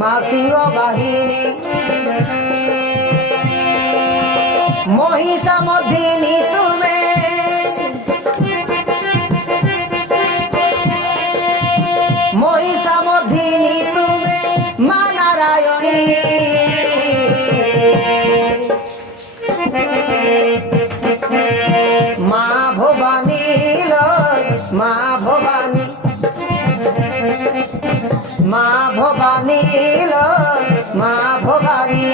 মা সিংহ বাহিনী মহিষামর্দিনী তুমি মহিষামর্দিনী তুমি মা নারায়ণী মা ভবানী মা ভবানী মা ভবানী মা ভবানী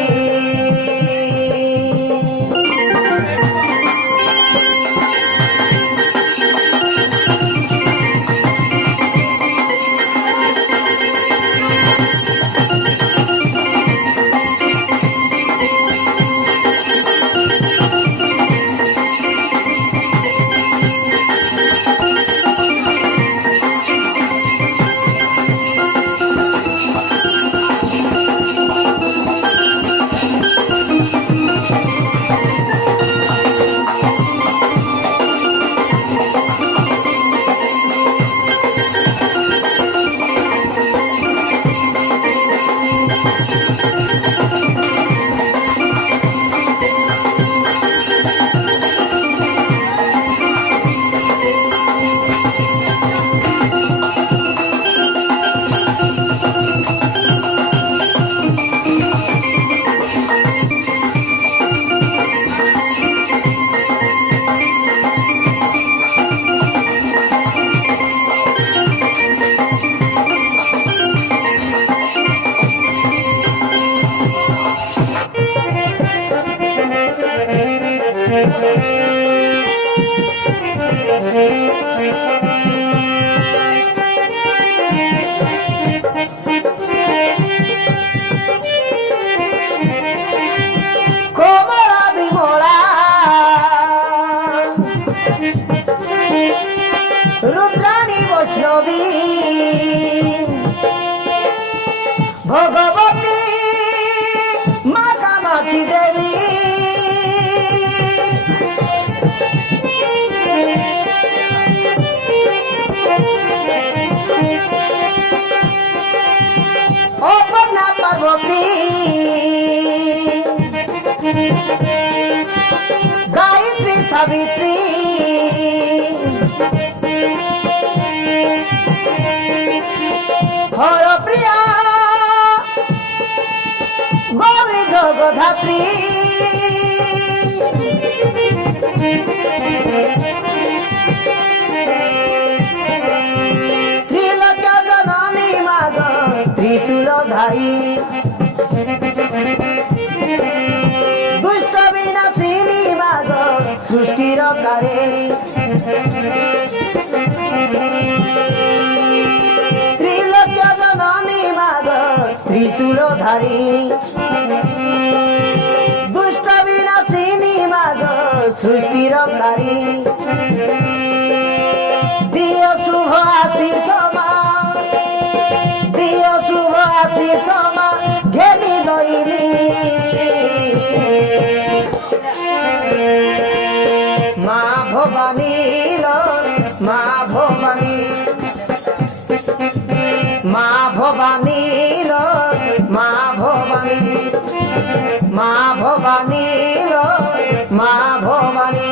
কোমলা বিমলা রুদ্রাণী বৈষ্ণবী ভগবতী মা কামাক্ষী দেবী অপর্ণা পার্বতী गायत्री सावित्री हर प्रिया गौरी जगधात्री त्रिलोक्य जननी माग त्रिशूलधारी दुष्ट विनाशिनी माग सृष्टिर कारिणी त्रिलोक्य जननी माग त्रिशूलधारिणी दुष्ट विनाशिनी माग सृष्टिर कारिणी दिय शुभ आशीष मा दिय शुभ आशीष मा घेनी दैनी মা ভবানী মা ভবানী মা ভবানী মা ভবানী মা ভবানী মা ভবানী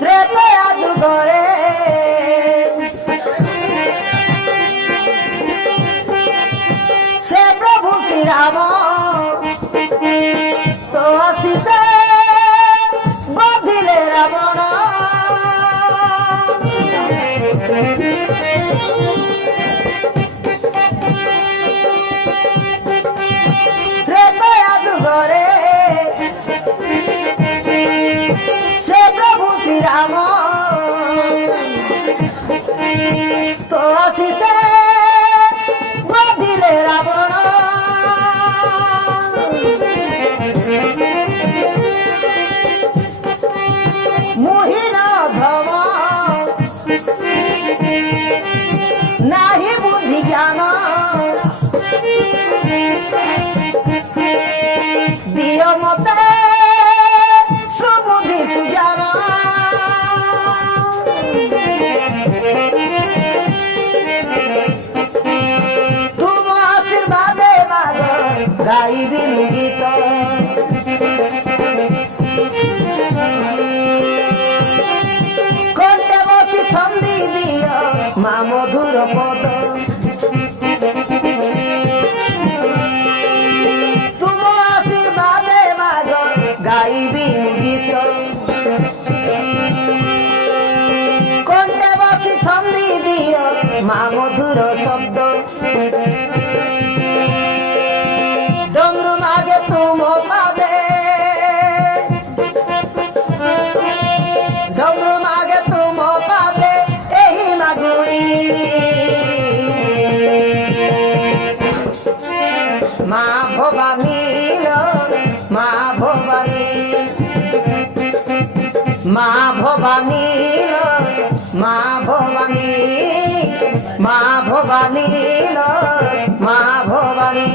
ত্রেতয়া যুগরে সে প্রভু শ্রীরাম তো আশিসে বধিলে রাবণ ত্রেতয়া যুগরে সে প্রভু শ্রীরাম তো আশিসে বধিলে রাবণ মোহিন ধম নাহি বুদ্ধি জ্ঞান দিয় মতে সুবুদ্ধি সুজ্ঞান তুম আশীর্বাদে মাগ গাইবি গীত কণ্ঠে বসি ছন্দি দিয় মা মধুর পদ তুম আশীর্বাদে মাগ গাইবি গীত কণ্ঠে বসি ছন্দি দিয় মা মধুর শব্দ ডমরু মাগে তুম পাদে ডমরু মাগে তুম পাদে এই মাগুড়ি মা ভবানী মা ভবানী মা ভবানী মা ভবানী মা ভবানী মা ভবানী